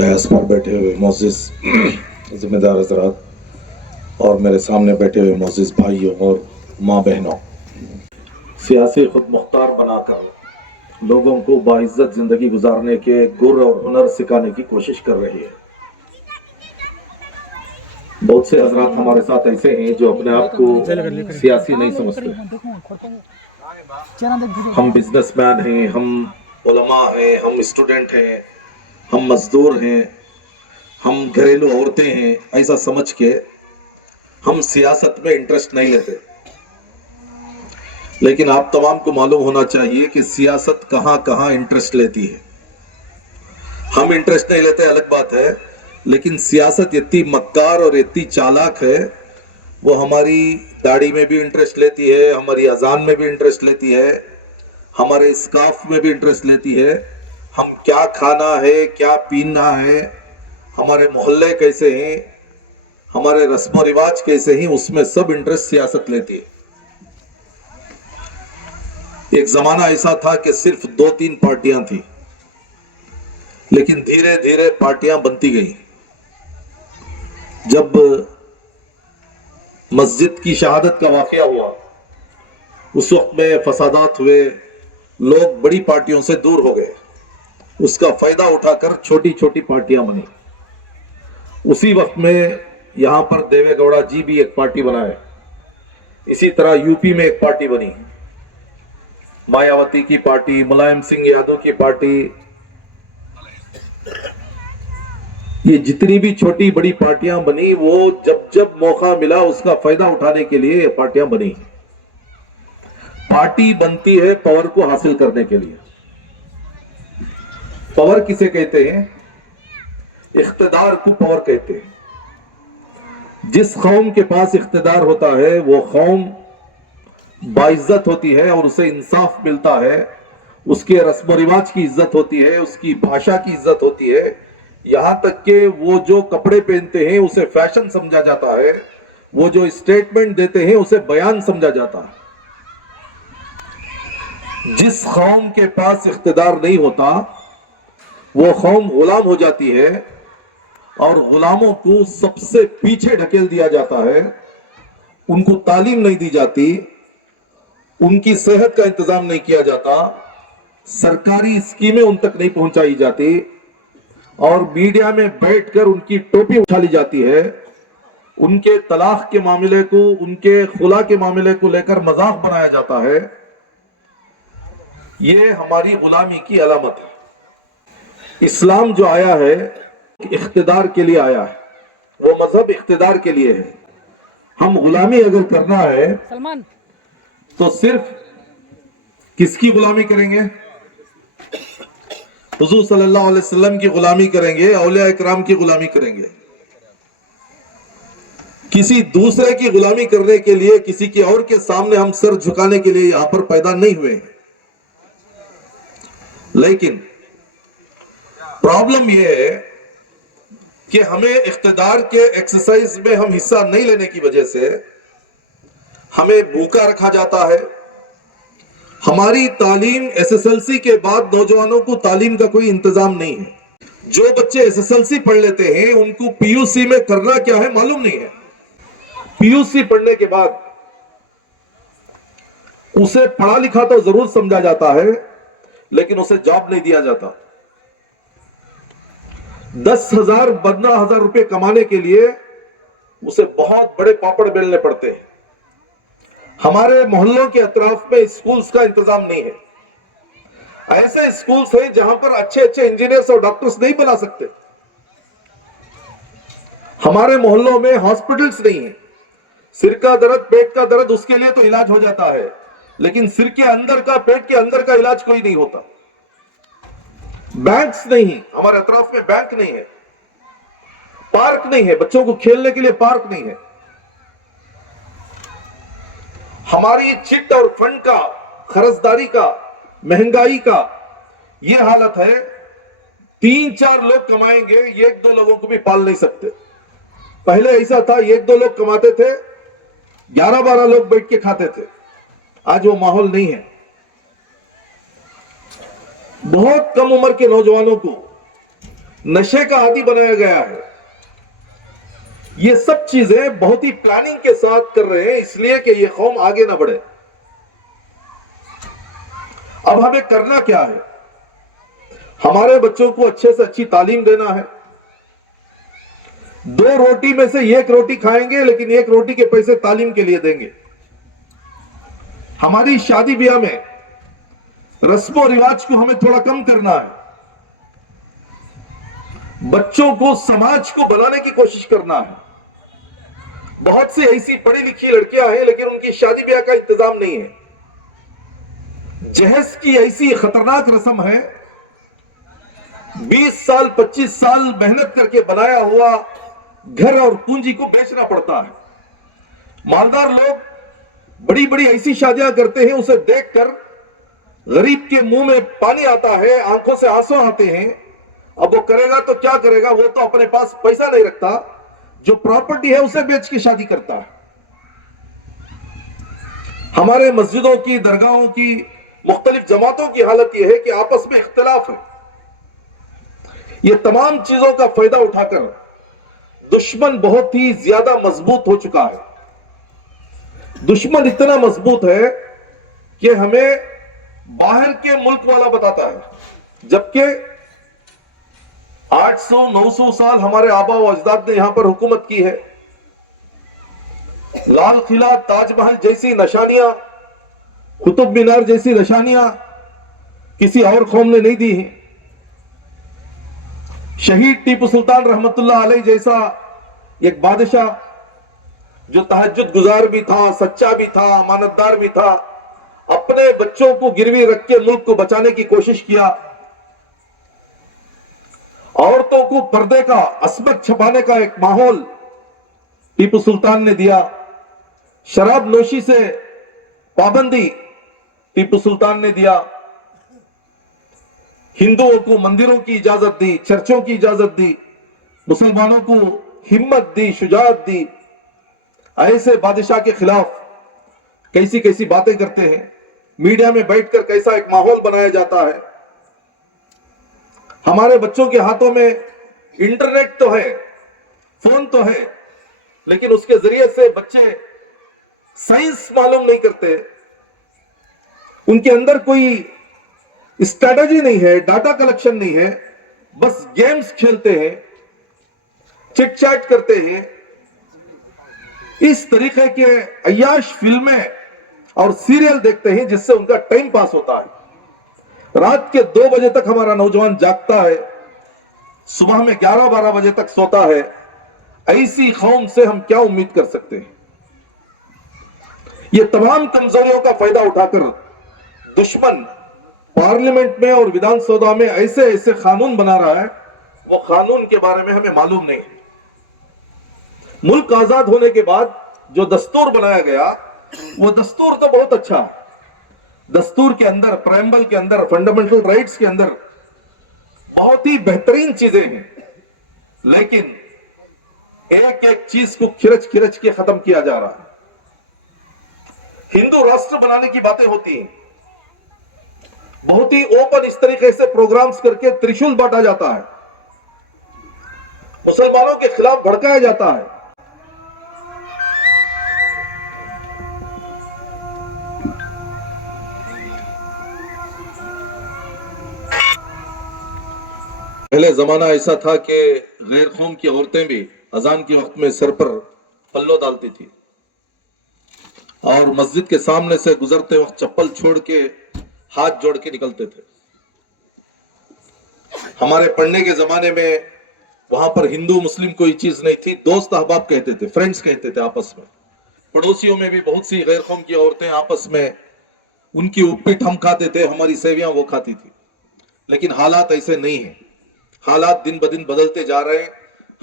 Dash पर बैठे हुए मोअज़्ज़िज़ ज़िम्मेदार हज़रात और मेरे सामने बैठे हुए मोअज़्ज़िज़ भाइयों और माँ बहनों, सियासी खुद मुख्तार बनाकर लोगों को बाइज़्ज़त ज़िंदगी गुजारने के गुर और हुनर सिखाने की कोशिश कर रही है। बहुत से हज़रात हमारे साथ ऐसे हैं जो अपने आप को सियासी नहीं समझते। हम बिजनेसमैन हैं, हम उलमा हैं, हम स्टूडेंट हैं, हम मजदूर हैं, हम घरेलू औरतें हैं, ऐसा समझ के हम सियासत में इंटरेस्ट नहीं लेते। लेकिन आप तमाम को मालूम होना चाहिए कि सियासत कहां कहां इंटरेस्ट लेती है। हम इंटरेस्ट नहीं लेते अलग बात है, लेकिन सियासत इतनी मक्कार और इतनी चालाक है, वो हमारी दाढ़ी में भी इंटरेस्ट लेती है, हमारी अजान में भी इंटरेस्ट लेती है, हमारे स्कार्फ में भी इंटरेस्ट लेती है, हम क्या खाना है, क्या पीना है, हमारे मोहल्ले कैसे हैं, हमारे रस्म रिवाज कैसे हैं, उसमें सब इंटरेस्ट सियासत लेती है। एक जमाना ऐसा था कि सिर्फ 2-3 पार्टियां थी, लेकिन धीरे धीरे पार्टियां बनती गई। जब मस्जिद की शहादत का वाकया हुआ, उस वक्त में फसादात हुए, लोग बड़ी पार्टियों से दूर हो गए। उसका फायदा उठाकर छोटी छोटी पार्टियां बनी। उसी वक्त में यहां पर देवे गौड़ा जी भी एक पार्टी बनाए। इसी तरह यूपी में एक पार्टी बनी, मायावती की पार्टी, मुलायम सिंह यादव की पार्टी। ये जितनी भी छोटी बड़ी पार्टियां बनी, वो जब जब मौका मिला उसका फायदा उठाने के लिए ये पार्टियां बनी। पार्टी बनती है पावर को हासिल करने के लिए। पावर किसे कहते हैं? इख्तिदार को पावर कहते हैं। जिस कौम के पास इख्तिदार होता है वो कौम बाइज्जत होती है और उसे इंसाफ मिलता है, उसके रस्म रिवाज की इज्जत होती है, उसकी भाषा की इज्जत होती है, यहां तक कि वो जो कपड़े पहनते हैं उसे फैशन समझा जाता है, वो जो स्टेटमेंट देते हैं उसे बयान समझा जाता है। जिस कौम के पास इख्तिदार नहीं होता वो कौम गुलाम हो जाती है और गुलामों को सबसे पीछे ढकेल दिया जाता है। उनको तालीम नहीं दी जाती, उनकी सेहत का इंतजाम नहीं किया जाता, सरकारी स्कीमें उन तक नहीं पहुंचाई जाती और मीडिया में बैठकर उनकी टोपी उठा ली जाती है। उनके तलाक के मामले को, उनके खुला के मामले को लेकर मजाक बनाया जाता है। ये हमारी गुलामी की अलामत है। इस्लाम जो आया है इख्तिदार के लिए आया है, वो मजहब इख्तिदार के लिए है। हम गुलामी अगर करना है तो सिर्फ किसकी गुलामी करेंगे? हुजूर सल्लल्लाहु अलैहि वसल्लम की गुलामी करेंगे, औलिया इकराम की गुलामी करेंगे। किसी दूसरे की गुलामी करने के लिए, किसी के और के सामने हम सर झुकाने के लिए यहां पर पैदा नहीं हुए हैं। लेकिन प्रॉब्लम यह है कि हमें इख्तिदार के एक्सरसाइज में हम हिस्सा नहीं लेने की वजह से हमें भूखा रखा जाता है। हमारी तालीम एसएसएलसी के बाद नौजवानों को तालीम का कोई इंतजाम नहीं है। जो बच्चे एसएसएलसी पढ़ लेते हैं उनको पीयूसी में करना क्या है मालूम नहीं है। पीयूसी पढ़ने के बाद उसे पढ़ा लिखा तो जरूर समझा जाता है, लेकिन उसे जॉब नहीं दिया जाता। 10,000 12,000 रुपए कमाने के लिए उसे बहुत बड़े पापड़ बेलने पड़ते हैं। हमारे मोहल्लों के अतराफ में स्कूल्स का इंतजाम नहीं है। ऐसे स्कूल्स हैं जहां पर अच्छे अच्छे इंजीनियर्स और डॉक्टर्स नहीं बना सकते। हमारे मोहल्लों में हॉस्पिटल्स नहीं है। सिर का दर्द, पेट का दर्द, उसके लिए तो इलाज हो जाता है, लेकिन सिर के अंदर का, पेट के अंदर का इलाज कोई नहीं होता। बैंक्स नहीं है, हमारे अतराफ में बैंक नहीं है, पार्क नहीं है, बच्चों को खेलने के लिए पार्क नहीं है। हमारी चिट और फंड का, खर्चदारी का, महंगाई का ये हालत है। 3-4 लोग कमाएंगे, 1-2 लोगों को भी पाल नहीं सकते। पहले ऐसा था, 1-2 लोग कमाते थे, 11-12 लोग बैठ के खाते थे। आज वो माहौल नहीं है। बहुत कम उम्र के नौजवानों को नशे का आदी बनाया गया है। ये सब चीजें बहुत ही प्लानिंग के साथ कर रहे हैं, इसलिए कि ये कौम आगे ना बढ़े। अब हमें करना क्या है? हमारे बच्चों को अच्छे से अच्छी तालीम देना है। 2 रोटी में से 1 रोटी खाएंगे, लेकिन 1 रोटी के पैसे तालीम के लिए देंगे। हमारी शादी ब्याह में रस्मों रिवाज को हमें थोड़ा कम करना है। बच्चों को समाज को बनाने की कोशिश करना है। बहुत सी ऐसी पढ़ी लिखी लड़कियां हैं, लेकिन उनकी शादी ब्याह का इंतजाम नहीं है। जहेज की ऐसी खतरनाक रस्म है, 20 साल 25 साल मेहनत करके बनाया हुआ घर और पूंजी को बेचना पड़ता है। मालदार लोग बड़ी बड़ी ऐसी शादियां करते हैं, उसे देखकर गरीब के मुंह में पानी आता है, आंखों से आंसू आते हैं। अब वो करेगा तो क्या करेगा? वो तो अपने पास पैसा नहीं रखता, जो प्रॉपर्टी है उसे बेच के शादी करता है। हमारे मस्जिदों की, दरगाहों की, मुख्तलिफ जमातों की हालत यह है कि आपस में इख्तिलाफ है। ये तमाम चीजों का फायदा उठाकर दुश्मन बहुत ही ज्यादा मजबूत हो चुका है। दुश्मन इतना मजबूत है कि हमें बाहर के मुल्क वाला बताता है, जबकि 800-900 साल हमारे आबा व अजदाद ने यहां पर हुकूमत की है। लाल किला, ताजमहल जैसी निशानियां, कुतुब मीनार जैसी निशानियां किसी और कौम ने नहीं दी हैं। शहीद टीपू सुल्तान रहमतुल्लाह अलैह जैसा एक बादशाह जो तहज्जुद गुजार भी था, सच्चा भी था, अमानतदार भी था, अपने बच्चों को गिरवी रख के मुल्क को बचाने की कोशिश किया। औरतों को पर्दे का, अस्मत छपाने का एक माहौल टीपू सुल्तान ने दिया। शराब नोशी से पाबंदी टीपू सुल्तान ने दिया। हिंदुओं को मंदिरों की इजाजत दी, चर्चों की इजाजत दी, मुसलमानों को हिम्मत दी, शुजाअत दी। ऐसे बादशाह के खिलाफ कैसी कैसी बातें करते हैं, मीडिया में बैठकर कैसा एक माहौल बनाया जाता है। हमारे बच्चों के हाथों में इंटरनेट तो है, फोन तो है, लेकिन उसके जरिए से बच्चे साइंस मालूम नहीं करते। उनके अंदर कोई स्ट्रैटेजी नहीं है, डाटा कलेक्शन नहीं है, बस गेम्स खेलते हैं, चिट चैट करते हैं। इस तरीके के अय्याश फिल्में और सीरियल देखते हैं, जिससे उनका टाइम पास होता है। रात के 2 बजे तक हमारा नौजवान जागता है, सुबह में 11-12 बजे तक सोता है। ऐसी कौम से हम क्या उम्मीद कर सकते हैं? ये तमाम कमजोरियों का फायदा उठाकर दुश्मन पार्लियामेंट में और विधानसभा में ऐसे ऐसे कानून बना रहा है, वो कानून के बारे में हमें मालूम नहीं है। मुल्क आजाद होने के बाद जो दस्तूर बनाया गया, वो दस्तूर तो बहुत अच्छा है। दस्तूर के अंदर, प्रेम्बल के अंदर, फंडामेंटल राइट्स के अंदर बहुत ही बेहतरीन चीजें हैं, लेकिन एक एक चीज को खिरच खिरच के खत्म किया जा रहा है। हिंदू राष्ट्र बनाने की बातें होती हैं, बहुत ही ओपन इस तरीके से प्रोग्राम्स करके त्रिशूल बांटा जाता है, मुसलमानों के खिलाफ भड़काया जाता है। पहले जमाना ऐसा था कि गैर कौम की औरतें भी अजान के वक्त में सर पर पल्लो डालती थी और मस्जिद के सामने से गुजरते वक्त चप्पल छोड़ के हाथ जोड़ के निकलते थे। हमारे पढ़ने के जमाने में वहां पर हिंदू मुस्लिम कोई चीज नहीं थी, दोस्त अहबाब कहते थे, फ्रेंड्स कहते थे आपस में। पड़ोसियों में भी बहुत सी गैर कौम की औरतें आपस में, उनकी उपीट हम खाते थे, हमारी सेवियां वो खाती थी। लेकिन हालात ऐसे नहीं है, हालात दिन ब दिन बदलते जा रहे हैं।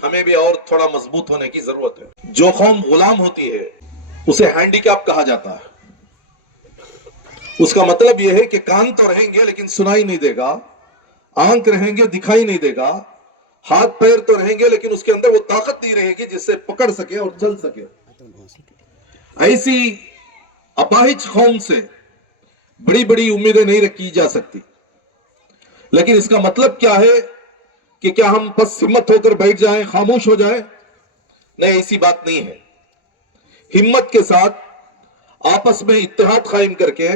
हमें भी और थोड़ा मजबूत होने की जरूरत है। जो कौम गुलाम होती है उसे हैंडीकैप कहा जाता है। उसका मतलब यह है कि कान तो रहेंगे लेकिन सुनाई नहीं देगा, आंख रहेंगे दिखाई नहीं देगा, हाथ पैर तो रहेंगे लेकिन उसके अंदर वो ताकत नहीं रहेगी जिससे पकड़ सके और चल सके। ऐसी अपाहिज कौम से बड़ी बड़ी उम्मीदें नहीं रखी जा सकती। लेकिन इसका मतलब क्या है? کہ کیا ہم بس ہمت ہو کر بیٹھ جائیں, خاموش ہو جائیں؟ نہیں, ایسی بات نہیں ہے. ہمت کے ساتھ آپس میں اتحاد قائم کر کے,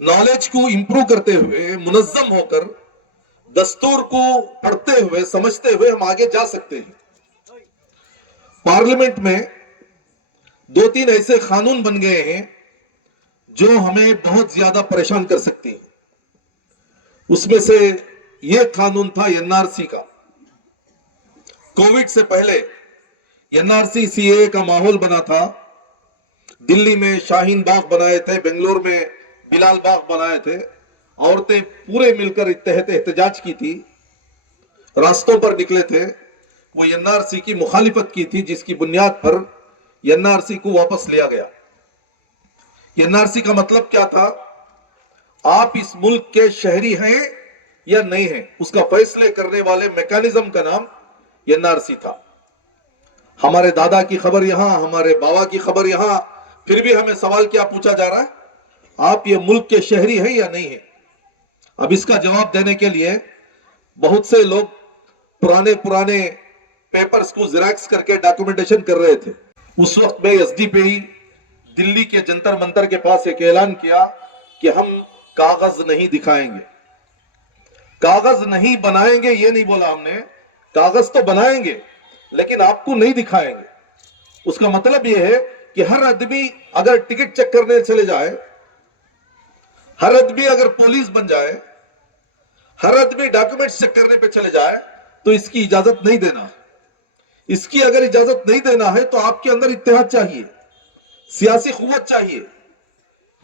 نالج کو امپروو کرتے ہوئے, منظم ہو کر, دستور کو پڑھتے ہوئے, سمجھتے ہوئے ہم آگے جا سکتے ہیں. پارلیمنٹ میں 2-3 ایسے قانون بن گئے ہیں جو ہمیں بہت زیادہ پریشان کر سکتے ہیں. اس میں سے یہ قانون تھا این آر سی کا. کووڈ سے پہلے این آر سی سی اے کا ماحول بنا تھا. دلی میں شاہین باغ بنائے تھے, بنگلور میں بلال باغ بنائے تھے. عورتیں پورے مل کر تحت احتجاج کی تھی, راستوں پر نکلے تھے. وہ این آر سی کی مخالفت کی تھی, جس کی بنیاد پر این آر سی کو واپس لیا گیا. این آر سی کا مطلب کیا تھا؟ آپ اس ملک کے شہری ہیں یا نہیں ہیں, اس کا فیصلے کرنے والے میکانزم کا نام این آر سی تھا. ہمارے دادا کی خبر یہاں, ہمارے بابا کی خبر یہاں, پھر بھی ہمیں سوال کیا پوچھا جا رہا ہے؟ آپ یہ ملک کے شہری ہیں یا نہیں ہیں؟ اب اس کا جواب دینے کے لیے بہت سے لوگ پرانے پیپرز کو زیراکس کر کے ڈاکومنٹیشن کر رہے تھے. اس وقت میں ایس ڈی پی دلی کے جنتر منتر کے پاس ایک اعلان کیا کہ ہم کاغذ نہیں دکھائیں گے, کاغذ نہیں بنائیں گے. یہ نہیں بولا ہم نے, کاغذ تو بنائیں گے لیکن آپ کو نہیں دکھائیں گے. اس کا مطلب یہ ہے کہ ہر آدمی اگر ٹکٹ چیک کرنے چلے جائے, ہر آدمی اگر پولیس بن جائے, ہر آدمی ڈاکومنٹس چیک کرنے پہ چلے جائے, تو اس کی اجازت نہیں دینا. اس کی اگر اجازت نہیں دینا ہے تو آپ کے اندر اتحاد چاہیے, سیاسی قوت چاہیے,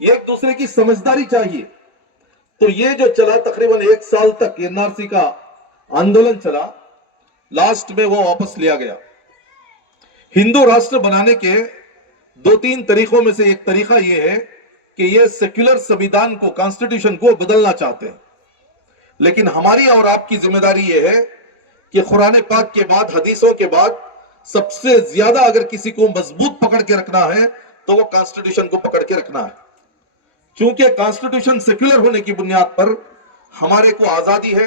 ایک دوسرے کی سمجھداری چاہیے. تو یہ جو چلا تقریباً 1 سال تک این آر سی کا آندولن چلا, لاسٹ میں وہ واپس لیا گیا. ہندو راشٹر بنانے کے 2-3 طریقوں میں سے ایک طریقہ یہ ہے کہ یہ سیکولر سمویدھان کو, کانسٹیٹیوشن کو بدلنا چاہتے ہیں. لیکن ہماری اور آپ کی ذمہ داری یہ ہے کہ قرآن پاک کے بعد, حدیثوں کے بعد سب سے زیادہ اگر کسی کو مضبوط پکڑ کے رکھنا ہے تو وہ کانسٹیٹیوشن کو پکڑ کے رکھنا ہے. کیونکہ کانسٹیٹیوشن سیکولر ہونے کی بنیاد پر ہمارے کو آزادی ہے.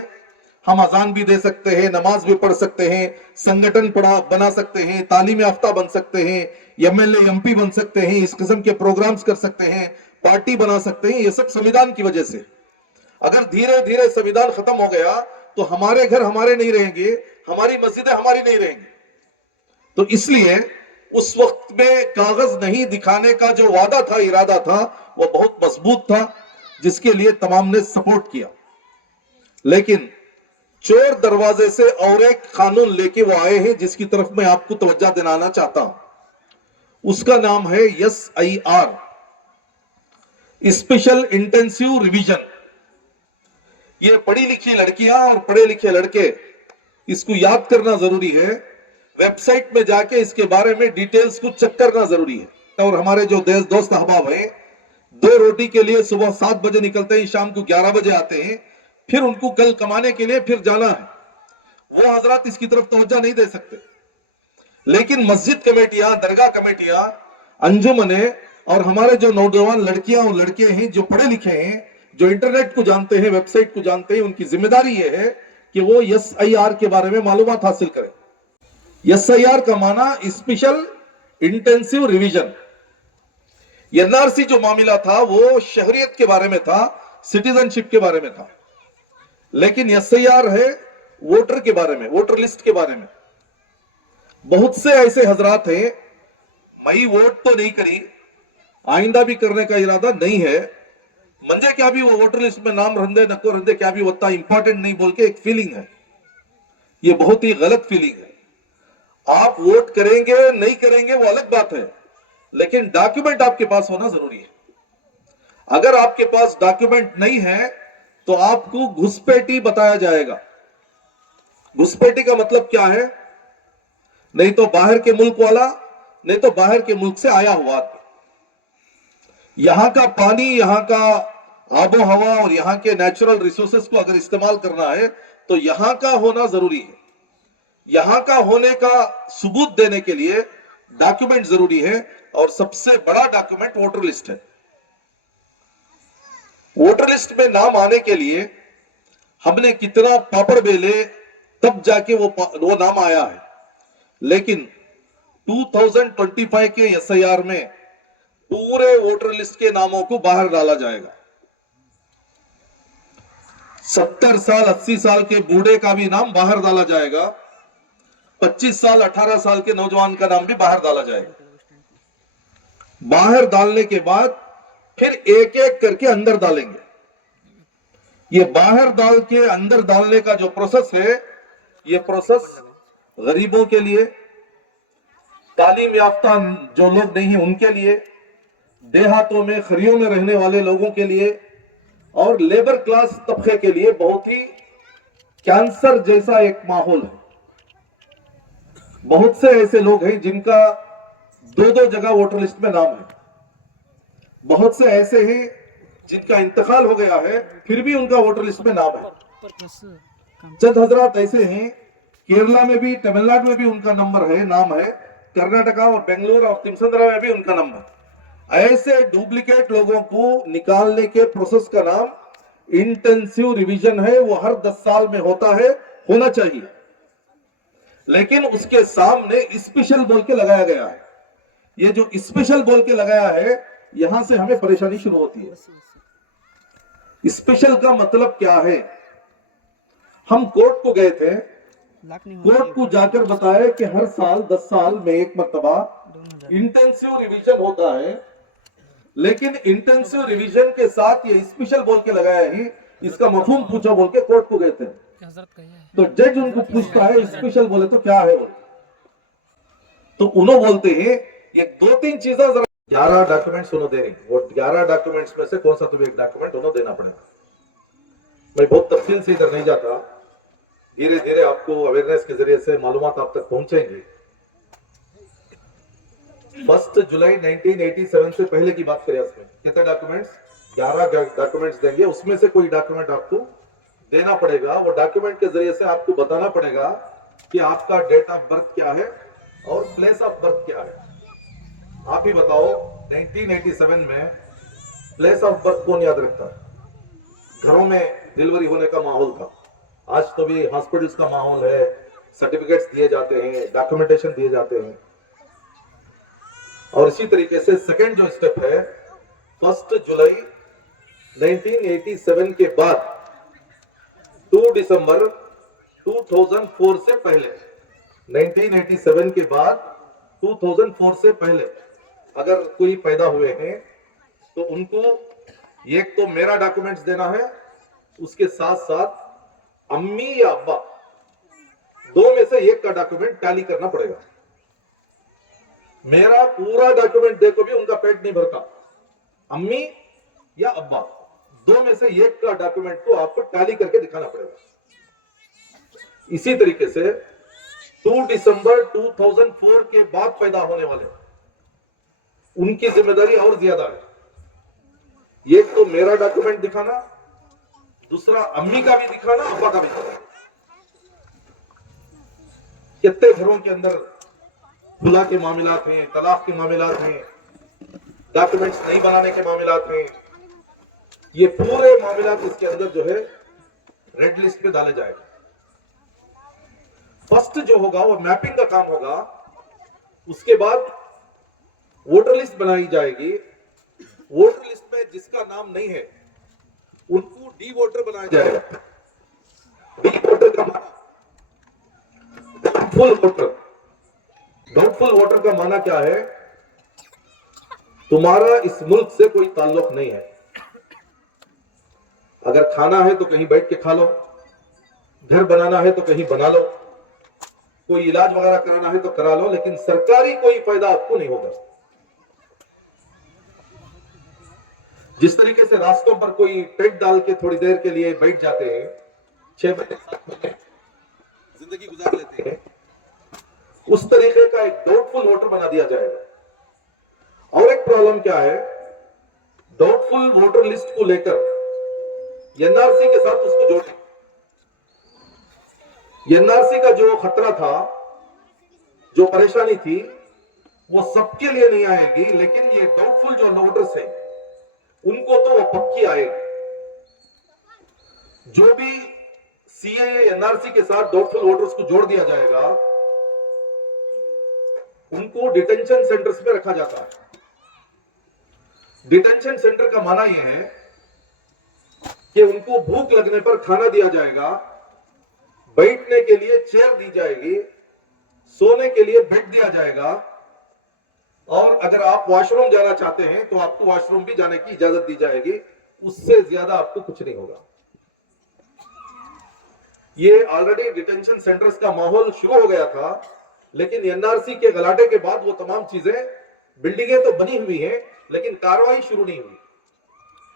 ہم اذان بھی دے سکتے ہیں, نماز بھی پڑھ سکتے ہیں, سنگٹن بنا سکتے ہیں, تعلیم یافتہ بن سکتے ہیں, M L A M P بن سکتے ہیں, اس قسم کے پروگرامز کر سکتے ہیں, پارٹی بنا سکتے ہیں. یہ سب سمویدھان کی وجہ سے. اگر دھیرے دھیرے سمویدھان ختم ہو گیا تو ہمارے گھر ہمارے نہیں رہیں گے, ہماری مسجدیں ہماری نہیں رہیں گی. تو اس لیے اس وقت میں کاغذ نہیں دکھانے کا جو وعدہ تھا, ارادہ تھا, وہ بہت مضبوط تھا, جس کے لیے تمام نے سپورٹ کیا. لیکن چور دروازے سے اور ایک قانون لے کے وہ آئے ہیں جس کی طرف میں آپ کو توجہ دلانا چاہتا ہوں. اس کا نام ہے S I R, special intensive revision. یہ پڑھی لکھی لڑکیاں اور پڑھے لکھے لڑکے اس کو یاد کرنا ضروری ہے. ویب سائٹ میں جا کے اس کے بارے میں ڈیٹیلز کو چیک کرنا ضروری ہے. اور ہمارے جو دوست احباب ہیں, 2 روٹی کے لیے صبح 7 بجے نکلتے ہیں, شام کو 11 بجے آتے ہیں, پھر ان کو کل کمانے کے لیے پھر جانا ہے. وہ حضرات اس کی طرف توجہ نہیں دے سکتے. لیکن مسجد کمیٹیاں, درگاہ کمیٹیاں, انجمنیں اور ہمارے جو نوجوان لڑکیاں اور لڑکے ہیں جو پڑھے لکھے ہیں, جو انٹرنیٹ کو جانتے ہیں, ویب سائٹ کو جانتے ہیں, ان کی ذمہ داری یہ ہے کہ وہ ایس آئی آر کے بارے میں معلومات حاصل کریں. ایس آئی آر کا معنی special intensive revision. N R C جو معاملہ تھا وہ شہریت کے بارے میں تھا, سٹیزن شپ کے بارے میں تھا. لیکن ایس آئی آر ہے ووٹر کے بارے میں, ووٹر لسٹ کے بارے میں. بہت سے ایسے حضرات ہیں, میں ووٹ تو نہیں کری, آئندہ بھی کرنے کا ارادہ نہیں ہے, منجے کیا بھی وہ ووٹر لسٹ میں نام رندے نکو رندے کیا بھی ہوتا امپورٹنٹ نہیں بول کے ایک فیلنگ ہے. یہ بہت ہی غلط فیلنگ ہے. آپ ووٹ کریں گے نہیں کریں گے وہ الگ بات ہے, لیکن ڈاکیومنٹ آپ کے پاس ہونا ضروری ہے. اگر آپ کے پاس ڈاکیومنٹ نہیں ہے تو آپ کو گھسپیٹی بتایا جائے گا. گھسپیٹی کا مطلب کیا ہے؟ نہیں تو باہر کے ملک والا, نہیں تو باہر کے ملک سے آیا ہوا. یہاں کا پانی, یہاں کا آب و ہوا اور یہاں کے نیچرل ریسورسز کو اگر استعمال کرنا ہے تو یہاں کا ہونا ضروری ہے. یہاں کا ہونے کا ثبوت دینے کے لیے ڈاکیومنٹ ضروری ہے, اور سب سے بڑا ڈاکیومنٹ ووٹر لسٹ ہے. ووٹر لسٹ میں نام آنے کے لیے ہم نے کتنا پاپڑ بیلے, تب جا کے وہ نام آیا ہے. لیکن 2025 کے SIR میں پورے ووٹر لسٹ کے ناموں کو باہر ڈالا جائے گا. 70 سال 80 سال کے بوڑھے کا بھی نام باہر ڈالا جائے گا. 25 سال 18 سال کے نوجوان کا نام بھی باہر ڈالا جائے گا. باہر ڈالنے کے بعد پھر ایک ایک کر کے اندر ڈالیں گے. یہ باہر ڈال کے اندر ڈالنے کا جو پروسیس ہے، یہ پروسیس غریبوں کے لیے، تعلیم یافتہ جو لوگ نہیں ہیں ان کے لیے، دیہاتوں میں خریوں میں رہنے والے لوگوں کے لیے اور لیبر کلاس طبقے کے لیے بہت ہی کینسر جیسا ایک ماحول ہے. بہت سے ایسے لوگ ہیں جن کا 2 جگہ ووٹر لسٹ میں نام ہے. بہت سے ایسے ہیں جن کا انتقال ہو گیا ہے پھر بھی ان کا ووٹر لسٹ میں نام ہے. چند حضرات ایسے ہیں کیرلا میں بھی، تمل ناڈو میں بھی ان کا نمبر ہے، نام ہے، کرناٹکا اور بنگلور اور تمسندرا میں بھی ان کا نمبر. ایسے ڈپلیکیٹ لوگوں کو نکالنے کے پروسیس کا نام انٹینسیو ریویژن ہے. وہ ہر 10 سال میں ہوتا ہے، ہونا چاہیے. لیکن اس کے سامنے اسپیشل بول کے لگایا گیا ہے. یہ جو اسپیشل بول کے لگایا ہے، یہاں سے ہمیں پریشانی شروع ہوتی ہے. اسپیشل کا مطلب کیا ہے؟ ہم کورٹ کو گئے تھے، کورٹ کو جا کر بتایا کہ ہر سال 10 سال میں ایک مرتبہ انٹینسیو ریویژن ہوتا ہے، لیکن انٹینسیو ریویژن کے ساتھ یہ اسپیشل بول کے لگایا ہی، اس کا مفہوم پوچھو بول کے کورٹ کو گئے تھے. تو جج ان کو پوچھتا ہے اسپیشل بولے تو کیا ہے، تو انہوں بولتے ہیں یہ 2-3 چیزیں ذرا 11 ڈاکومنٹس انہوں دے رہی. وہ 11 ڈاکومنٹس میں سے کون سا تمہیں ایک ڈاکومنٹ انہوں دینا پڑے گا. میں بہت تفصیل سے ادھر نہیں جاتا، دھیرے دھیرے آپ کو اویئرنیس کے ذریعے سے معلومات آپ تک پہنچیں گے. 1 جولائی 1987 سے پہلے کی بات کریں، اس میں کتنے ڈاکومنٹس؟ 11 ڈاکومنٹس دیں گے. اس میں سے کوئی ڈاکومنٹ آپ کو دینا پڑے گا. وہ ڈاکومنٹ کے ذریعے سے آپ کو بتانا پڑے گا کہ آپ کا ڈیٹ آف برتھ کیا ہے اور پلیس آف برتھ کیا ہے. آپ ہی بتاؤ 1987 میں پلیس آف برتھ کون یاد رکھتا ہے؟ گھروں میں ڈیلیوری ہونے کا ماحول تھا. آج تو بھی ہاسپٹلز کا ماحول ہے، سرٹیفکیٹس دیے جاتے ہیں، ڈاکومنٹیشن دیے جاتے ہیں. اور اسی طریقے سے سیکنڈ جو اسٹیپ ہے، 1 جولائی 1987 کے بعد 2 دسمبر 2004 سے پہلے، 1987 کے بعد 2004 سے پہلے اگر کوئی پیدا ہوئے ہیں تو ان کو ایک تو میرا ڈاکومنٹس دینا ہے، اس کے ساتھ ساتھ امی یا ابا 2 میں سے ایک کا ڈاکومنٹ ٹیلی کرنا پڑے گا. میرا پورا ڈاکومنٹ دے کو بھی ان کا پیٹ نہیں بھرتا. امی یا ابا 2 میں سے ایک کا ڈاکومنٹ کو آپ کو ٹیلی کر کے دکھانا پڑے گا. اسی طریقے سے 2 دسمبر 2004 کے بعد پیدا ہونے والے ان کی ذمہ داری اور زیادہ ہے. ایک تو میرا ڈاکومنٹ دکھانا، دوسرا امی کا بھی دکھانا، ابا کا بھی دکھانا. کتنے گھروں کے اندر خلا کے معاملات ہیں، طلاق کے معاملات ہیں، ڈاکومنٹس نہیں بنانے کے معاملات ہیں. یہ پورے معاملات اس کے اندر جو ہے ریڈ لسٹ پہ ڈالے جائے گا. فرسٹ جو ہوگا وہ میپنگ کا کام ہوگا. اس کے بعد ووٹر لسٹ بنائی جائے گی. ووٹر لسٹ میں جس کا نام نہیں ہے ان کو ڈی ووٹر بنایا جائے گا. ڈی ووٹر کا معنی ڈاؤٹ فل ووٹر. ڈاؤٹ فل ووٹر کا معنی کیا ہے؟ تمہارا اس ملک سے کوئی تعلق نہیں ہے. اگر کھانا ہے تو کہیں بیٹھ کے کھا لو، گھر بنانا ہے تو کہیں بنا لو، کوئی علاج وغیرہ کرانا ہے تو کرا لو، لیکن سرکاری کوئی فائدہ آپ کو نہیں ہوگا. جس طریقے سے راستوں پر کوئی ٹیگ ڈال کے تھوڑی دیر کے لیے بیٹھ جاتے ہیں، 6 مہینے 7 مہینے زندگی گزار لیتے ہیں، اس طریقے کا ایک ڈاؤٹ فل ووٹر بنا دیا جائے گا. اور ایک پرابلم کیا ہے، ڈاؤٹ فل ووٹر لسٹ کو لے کر NRC کے ساتھ اس کو جوڑیں. NRC کا جو خطرہ تھا، جو پریشانی تھی، وہ سب کے لیے نہیں آئے گی، لیکن یہ ڈاؤٹ فل جو ووٹرز ہیں ان کو تو وہ پکی آئے گی. جو بھی CAA NRC के साथ डाउटफुल वोटर्स को जोड़ दिया जाएगा, उनको डिटेंशन सेंटर्स में रखा जाता है। डिटेंशन सेंटर का माना यह है कि उनको भूख लगने पर खाना दिया जाएगा, बैठने के लिए चेयर दी जाएगी, सोने के लिए बेड दिया जाएगा, और अगर आप वॉशरूम जाना चाहते हैं तो आपको वॉशरूम भी जाने की इजाजत दी जाएगी। उससे ज्यादा आपको कुछ नहीं होगा। ये ऑलरेडी डिटेंशन सेंटर्स का माहौल शुरू हो गया था, लेकिन NRC के गलाटे के बाद वो तमाम चीजें, बिल्डिंगें तो बनी हुई हैं लेकिन कार्रवाई शुरू नहीं हुई।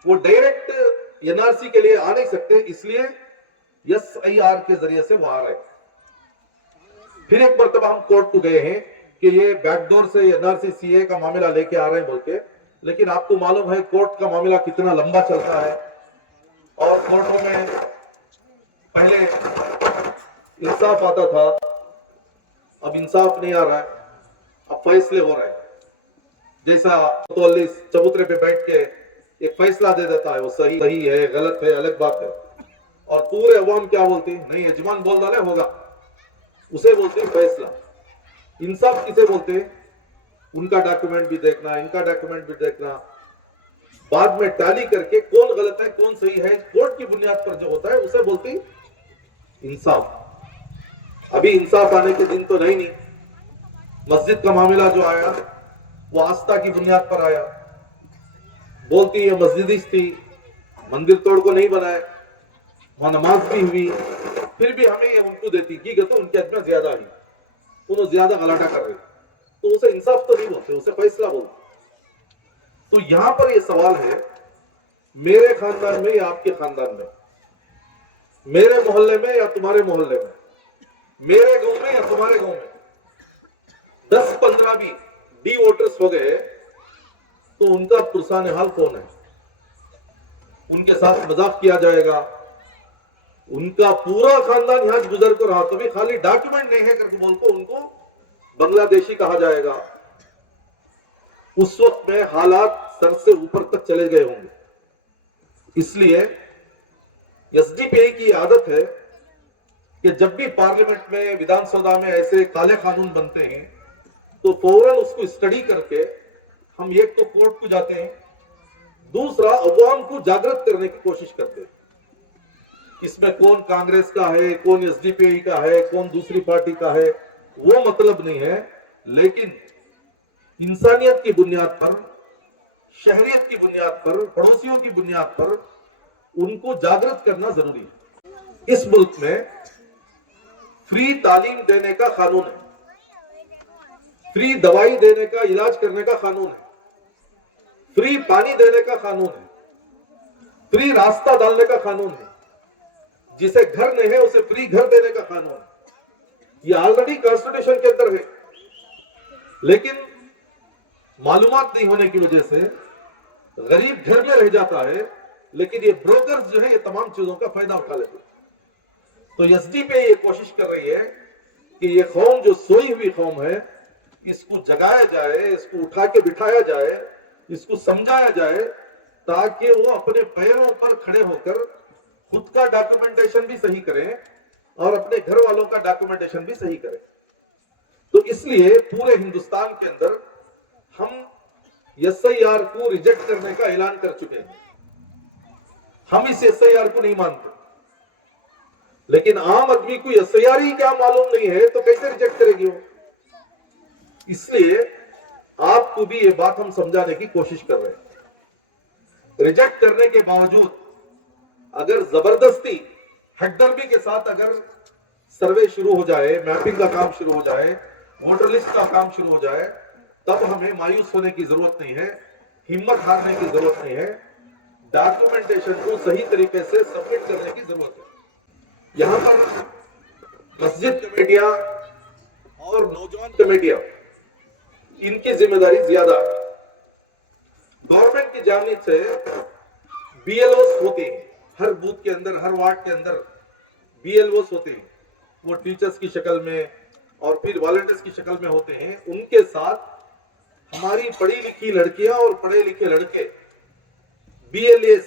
वो डायरेक्ट NRC के लिए आ नहीं सकते, इसलिए SIR के जरिए से वो आ रहे। फिर एक मरतबा हम कोर्ट को गए हैं कि ये बैकडोर से NRC CAA का मामला लेके आ रहे हैं बोल के, लेकिन आपको मालूम है कोर्ट का मामला कितना लंबा चलता है, और कोर्टों में पहले इंसाफ आता था, अब इंसाफ नहीं आ रहा है, अब फैसले हो रहे हैं। जैसा 44 चबूतरे पे बैठ के एक फैसला दे देता है, वो सही है गलत है अलग बात है, और पूरे अवाम क्या बोलती है, नहीं यजमान बोल डाले होगा, उसे बोलते हैं फैसला। इंसाफ किसे बोलते हैं, उनका डॉक्यूमेंट भी देखना, इनका डॉक्यूमेंट भी देखना, बाद में टैली करके कौन गलत है कौन सही है कोर्ट की बुनियाद पर जो होता है उसे बोलते हैं इंसाफ। अभी इंसाफ आने के दिन तो नहीं। मस्जिद का मामला जो आया वो आस्था की बुनियाद पर आया, बोलती है मस्जिदिस्ट थी, मंदिर तोड़ को नहीं बनाए, वहां नमाज भी हुई, फिर भी हमें ये उनको देती की तो उनके हद में ज्यादा ही, उन्होंने ज्यादा गलाटा कर रहे, तो उसे इंसाफ तो नहीं बोलते, उसे फैसला बोलते। तो यहां पर ये सवाल है, मेरे खानदान में या आपके खानदान में, मेरे मोहल्ले में या तुम्हारे मोहल्ले में, मेरे गांव में या तुम्हारे गांव में 10-15 भी डी वोटर्स हो गए तो उनका पुरसान हाल कौन है? उनके साथ मजाक किया जाएगा, उनका पूरा खानदान यहां गुजर कर रहा, कभी खाली डॉक्यूमेंट नहीं है करके बोल को उनको बांग्लादेशी कहा जाएगा। उस वक्त में हालात सर से ऊपर तक चले गए होंगे। इसलिए SDPI की आदत है कि जब भी पार्लियामेंट में, विधानसभा में ऐसे काले कानून बनते हैं तो फौरन उसको स्टडी करके हम एक तो कोर्ट को जाते हैं, दूसरा अवाम को जागृत करने की कोशिश करते हैं। इसमें कौन कांग्रेस का है, कौन SDPI का है, कौन दूसरी पार्टी का है, वो मतलब नहीं है, लेकिन इंसानियत की बुनियाद पर, शहरियत की बुनियाद पर, पड़ोसियों की बुनियाद पर उनको जागृत करना जरूरी है। इस मुल्क में फ्री तालीम देने का कानून है, फ्री दवाई देने का, इलाज करने का कानून है, फ्री पानी देने का कानून है, फ्री रास्ता डालने का कानून है, जिसे घर नहीं है उसे फ्री घर देने का कानून है। ये ऑलरेडी कॉन्स्टिट्यूशन के अंदर है, लेकिन मालूमात नहीं होने की वजह से गरीब घर में रह जाता है, लेकिन ये ब्रोकर्स जो है ये तमाम चीजों का फायदा उठा लेते हैं। तो SDPI ये कोशिश कर रही है कि ये कौम जो सोई हुई कौम है इसको जगाया जाए, इसको उठा के बिठाया जाए, इसको समझाया जाए, ताकि वो अपने पैरों पर खड़े होकर खुद का डॉक्यूमेंटेशन भी सही करें और अपने घर वालों का डॉक्यूमेंटेशन भी सही करें। तो इसलिए पूरे हिंदुस्तान के अंदर हम SIR को रिजेक्ट करने का ऐलान कर चुके हैं। हम इस SIR को नहीं मानते, लेकिन आम आदमी को SIR ही क्या मालूम नहीं है तो कैसे रिजेक्ट करेगी वो। इसलिए आपको भी ये बात हम समझाने की कोशिश कर रहे हैं। रिजेक्ट करने के बावजूद अगर जबरदस्ती हकदर्मी के साथ अगर सर्वे शुरू हो जाए, मैपिंग का काम शुरू हो जाए, वोटर लिस्ट का काम शुरू हो जाए, तब हमें मायूस होने की जरूरत नहीं है, हिम्मत हारने की जरूरत नहीं है। डॉक्यूमेंटेशन को सही तरीके से सबमिट करने की जरूरत है। यहां पर मस्जिद कमेटियां और नौजवान कमेटियां, इनकी जिम्मेदारी ज्यादा है। गवर्नमेंट की जानिब से BLOs होते हैं, हर बूथ के अंदर, हर वार्ड के अंदर BLOs होते हैं। वो टीचर्स की शक्ल में और फिर वॉलंटियर्स की शक्ल में होते हैं। उनके साथ हमारी पढ़ी लिखी लड़कियां और पढ़े लिखे लड़के BLAs,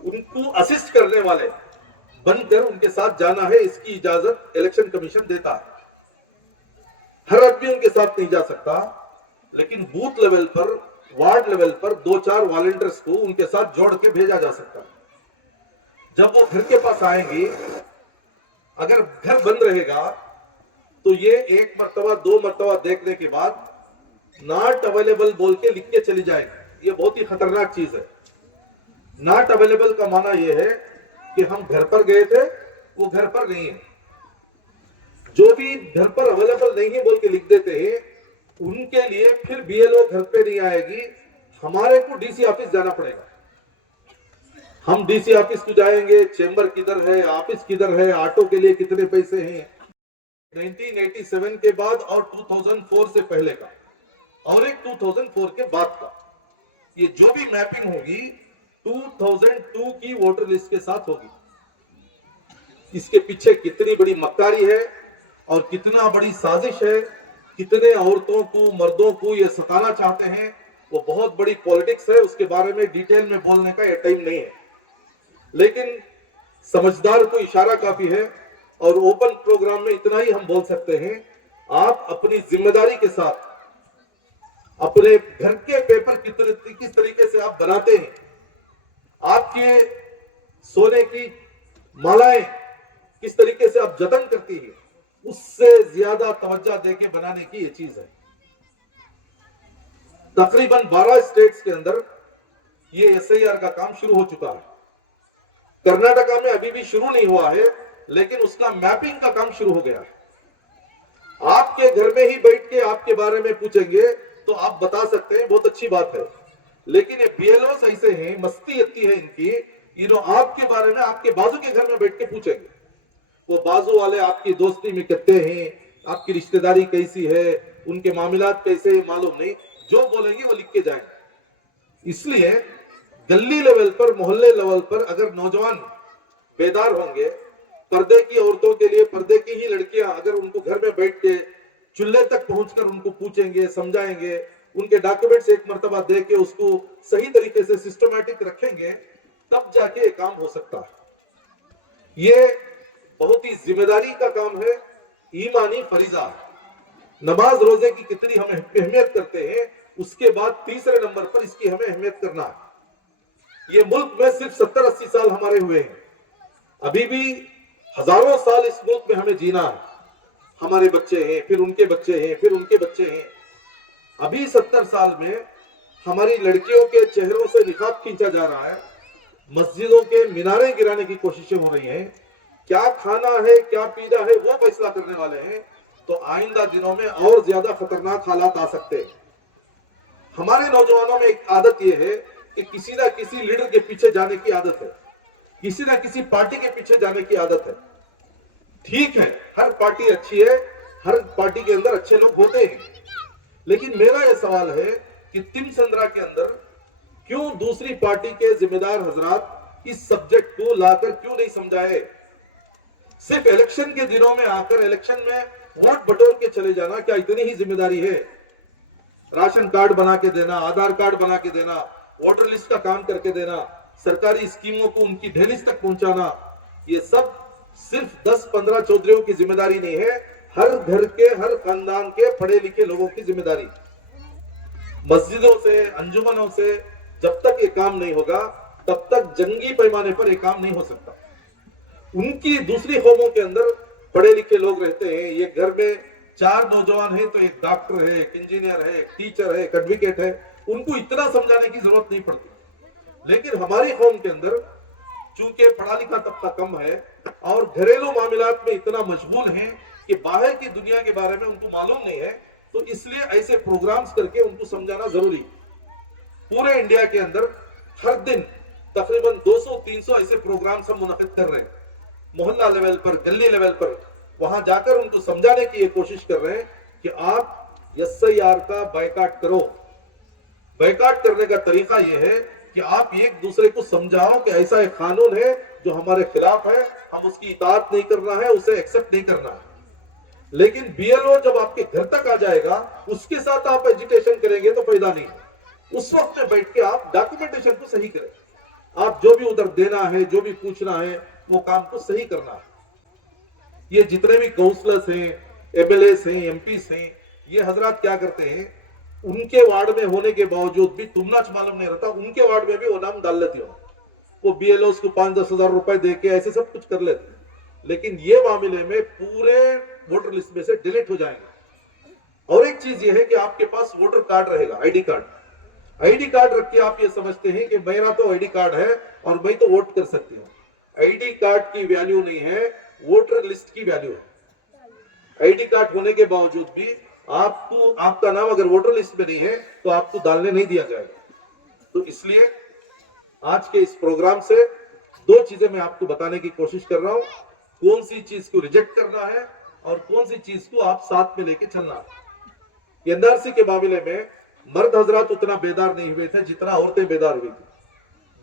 उनको असिस्ट करने वाले बन कर उनके साथ जाना है, इसकी इजाजत इलेक्शन कमीशन देता है। हर आदमी उनके साथ नहीं जा सकता, लेकिन बूथ लेवल पर, वार्ड लेवल पर 2-4 वॉलंटियर्स को उनके साथ जोड़ के भेजा जा सकता है। जब वो घर के पास आएंगे, अगर घर बंद रहेगा तो ये 1 मर्तबा 2 मर्तबा देखने के बाद नॉट अवेलेबल बोल के लिख के चली जाएगी। ये बहुत ही खतरनाक चीज है। नॉट अवेलेबल का माना यह है कि हम घर पर गए थे, वो घर पर नहीं है। जो भी घर पर अवेलेबल नहीं है बोल के लिख देते हैं, उनके लिए फिर बीएलओ घर पे नहीं आएगी, हमारे को डीसी ऑफिस जाना पड़ेगा। हम डीसी ऑफिस को जाएंगे, चेंबर किधर है, ऑफिस किधर है, ऑटो के लिए कितने पैसे हैं। 1987 के बाद और 2004 से पहले का और एक 2004 के बाद का, ये जो भी मैपिंग होगी 2002 की वोटर लिस्ट के साथ होगी। इसके पीछे कितनी बड़ी मक्कारी है और कितना बड़ी साजिश है, कितने औरतों को, मर्दों को ये सताना चाहते हैं, वो बहुत बड़ी पॉलिटिक्स है। उसके बारे में डिटेल में बोलने का ये टाइम नहीं है, लेकिन समझदार को इशारा काफी है और ओपन प्रोग्राम में इतना ही हम बोल सकते हैं। आप अपनी जिम्मेदारी के साथ अपने घर के पेपर किस तरीके से आप बनाते हैं, आपके सोने की मालाएं किस तरीके से आप जतन करती है, उससे ज्यादा तवज्जो देके बनाने की ये चीज है। तकरीबन 12 स्टेट्स के अंदर ये एसआईआर का काम शुरू हो चुका है। कर्नाटका में अभी भी शुरू नहीं हुआ है, लेकिन उसका मैपिंग का काम शुरू हो गया है। आपके घर में ही बैठ के आपके बारे में पूछेंगे तो आप बता सकते हैं, बहुत अच्छी बात है, लेकिन ये बीएलओ ऐसे हैं, मस्ती इतनी है इनकी, ये लोग आपके बारे में आपके बाजू के घर में बैठ के पूछेंगे। वो बाजू वाले आपकी दोस्ती में कितने हैं, आपकी रिश्तेदारी कैसी है, उनके मामलात कैसे हैं, मालूम नहीं, जो बोलेंगे वो लिख के जाएंगे। इसलिए गली लेवल पर, मोहल्ले लेवल पर अगर नौजवान बेदार होंगे, पर्दे की औरतों के लिए पर्दे की ही लड़कियां अगर उनको घर में बैठ के चूल्हे तक पहुंचकर उनको पूछेंगे, समझाएंगे, उनके डॉक्यूमेंट्स एक मर्तबा दे के उसको सही तरीके से सिस्टमैटिक रखेंगे, तब जाके ये काम हो सकता है। ये बहुत ही जिम्मेदारी का काम है, ईमानी फरीजा है। नमाज रोजे की कितनी हम अहमियत करते हैं, उसके बाद तीसरे नंबर पर इसकी हमें अहमियत करना है। ये मुल्क में सिर्फ 70-80 साल हमारे हुए हैं, अभी भी हजारों साल इस मुल्क में हमें जीना है। हमारे बच्चे हैं, फिर उनके बच्चे हैं, फिर उनके बच्चे हैं। अभी 70 साल में हमारी लड़कियों के चेहरों से निकाब खींचा जा रहा है, मस्जिदों के मीनारे गिराने की कोशिशें हो रही हैं। क्या खाना है, क्या पीना है, वो फैसला करने वाले हैं। तो आइंदा दिनों में और ज्यादा खतरनाक हालात आ सकते हैं। हमारे नौजवानों में एक आदत यह है कि किसी ना किसी लीडर के पीछे जाने की आदत है, किसी ना किसी पार्टी के पीछे जाने की आदत है। ठीक है, हर पार्टी अच्छी है, हर पार्टी के अंदर अच्छे लोग होते हैं, लेकिन मेरा यह सवाल है कि तिमसंद्रा के अंदर क्यों दूसरी पार्टी के जिम्मेदार हजरात इस सब्जेक्ट को लाकर क्यों नहीं समझाए। सिर्फ इलेक्शन के दिनों में आकर इलेक्शन में वोट बटोर के चले जाना क्या इतनी ही जिम्मेदारी है? राशन कार्ड बना के देना, आधार कार्ड बना के देना, वोटर लिस्ट का काम करके देना, सरकारी स्कीमों को उनकी दहलीज तक पहुंचाना, ये सब सिर्फ 10-15 चौधरियों की जिम्मेदारी नहीं है, हर घर के, हर खानदान के पढ़े लिखे लोगों की जिम्मेदारी। मस्जिदों से, अंजुमनों से जब तक ये काम नहीं होगा, तब तक जंगी पैमाने पर ये काम नहीं हो सकता। उनकी दूसरी कौमों के अंदर पढ़े लिखे लोग रहते हैं, ये घर में 4 नौजवान हैं तो एक डॉक्टर है, एक इंजीनियर है, एक टीचर है, एक एडवोकेट है, उनको इतना समझाने की जरूरत नहीं पड़ती। लेकिन हमारी कौम के अंदर चूंकि पढ़ा लिखा तबका कम है और घरेलू मामलात में इतना मशगूल है कि बाहर की दुनिया के बारे में उनको मालूम नहीं है, तो इसलिए ऐसे प्रोग्राम्स करके उनको समझाना जरूरी। पूरे इंडिया के अंदर हर दिन तकरीबन 200-300 ऐसे प्रोग्राम्स हम मुनक़िद कर रहे हैं, मोहल्ला लेवल पर, गली लेवल पर, वहां जाकर उनको समझाने की कोशिश कर रहे हैं कि आप एसआईआर का बायकॉट करो। बायकॉट करने का तरीका यह है कि आप एक दूसरे को समझाओ कि ऐसा एक कानून है जो हमारे खिलाफ है, हम उसकी इताअत नहीं करना है, उसे एक्सेप्ट नहीं करना है। लेकिन बीएलओ जब आपके घर तक आ जाएगा, उसके साथ आप एजिटेशन करेंगे तो फायदा नहीं है। उस वक्त में बैठ के आप डॉक्यूमेंटेशन को सही करें। आप जो भी उधर देना है, जो भी पूछना है, वो काम को सही करना है। ये जितने भी काउंसलर्स हैं, एमएलएस हैं, एमपीस हैं, ये हजरात क्या करते हैं, उनके वार्ड में होने के बावजूद भी तुमना मालूम नहीं रहता, उनके वार्ड में भी वो नाम डाल लेते हो, वो बीएलओ को 5-10 हजार रुपए दे के ऐसे सब कुछ कर लेते हैं। लेकिन ये मामले में पूरे वोटर लिस्ट में से डिलीट हो जाएंगे। और एक चीज ये है कि आपके पास वोटर कार्ड रहेगा, आईडी कार्ड रख के आप ये समझते हैं कि मेरा तो आईडी कार्ड है और मैं तो वोट कर सकती हूँ। आईडी कार्ड की वैल्यू नहीं है, वोटर लिस्ट की वैल्यू है। आईडी कार्ड होने के बावजूद भी आपको, आपका नाम अगर वोटर लिस्ट में नहीं है तो आपको डालने नहीं दिया जाएगा। तो इसलिए आज के इस प्रोग्राम से दो चीजें मैं आपको बताने की कोशिश कर रहा हूं, कौन सी चीज को रिजेक्ट करना है और कौन सी चीज को आप साथ में लेके चलना है। एनआरसी के मामले में मर्द हजरात उतना बेदार नहीं हुए थे जितना औरतें बेदार हुई थी।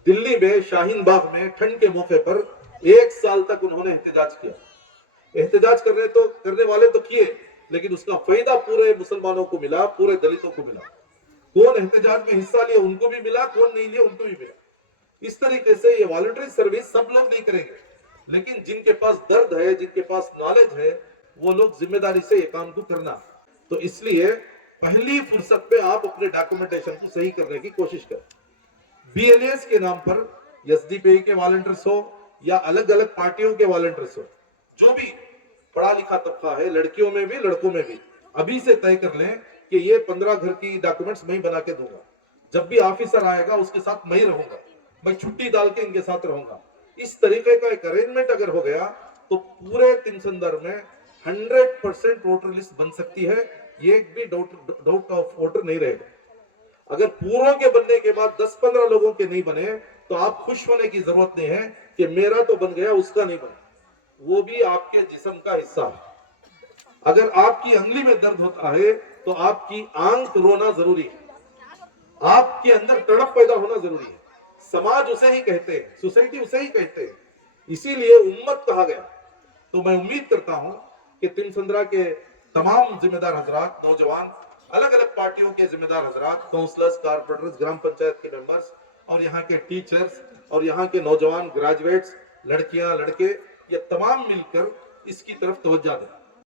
दिल्ली में शाहीन बाग में ठंड के मौके पर 1 साल तक उन्होंने एहतजाज किया। एहतजाज करने वाले तो किए, लेकिन उसका फायदा पूरे मुसलमानों को मिला, पूरे दलितों को मिला। कौन एहतजाज में हिस्सा लिया उनको भी मिला, कौन नहीं लिया उनको भी मिला। इस तरीके से ये वॉलंटरी सर्विस सब लोग नहीं करेंगे, लेकिन जिनके पास दर्द है, जिनके पास नॉलेज है, वो लोग जिम्मेदारी से ये काम को करना। तो इसलिए पहली फुर्सत पे आप अपने डॉक्यूमेंटेशन को सही करने की कोशिश करें। बीएलएस के नाम पर एसडीपीआई के वॉलंटियर्स हो या अलग अलग पार्टियों के वॉलंटियर्स हो, जो भी पढ़ा लिखा तबका है, लड़कियों में भी लड़कों में भी, अभी से तय कर लें कि ये 15 घर की डॉक्यूमेंट्स मैं बना के दूंगा। जब भी ऑफिसर आएगा उसके साथ मैं ही रहूंगा, मैं छुट्टी डाल के इनके साथ रहूंगा। इस तरीके का एक अरेंजमेंट अगर हो गया तो पूरे तिनसंदर में 100% वोटर लिस्ट बन सकती है, एक भी डाउट ऑफ वोटर नहीं रहेगा। अगर पूरों के बनने के बाद 10-15 लोगों के नहीं बने तो आप खुश होने की जरूरत नहीं है कि मेरा तो बन गया, उसका नहीं बना। वो भी आपके जिस्म का हिस्सा है। अगर आपकी अंगली में दर्द होता है तो आपकी आंख रोना जरूरी है, आपके अंदर तड़प पैदा होना जरूरी है। समाज उसे ही कहते हैं, सोसाइटी उसे ही कहते हैं, इसीलिए उम्मत कहा गया। तो मैं उम्मीद करता हूं कि तिनसंद्रा के तमाम जिम्मेदार हजरात, नौजवान, अलग अलग पार्टियों के जिम्मेदार हजरात, काउंसलर्स, कारपोरेटर्स, ग्राम पंचायत के मेंबर्स और यहाँ के टीचर्स और यहाँ के नौजवान ग्रेजुएट्स, लड़कियां, लड़के, ये तमाम मिलकर इसकी तरफ तवज्जो दें।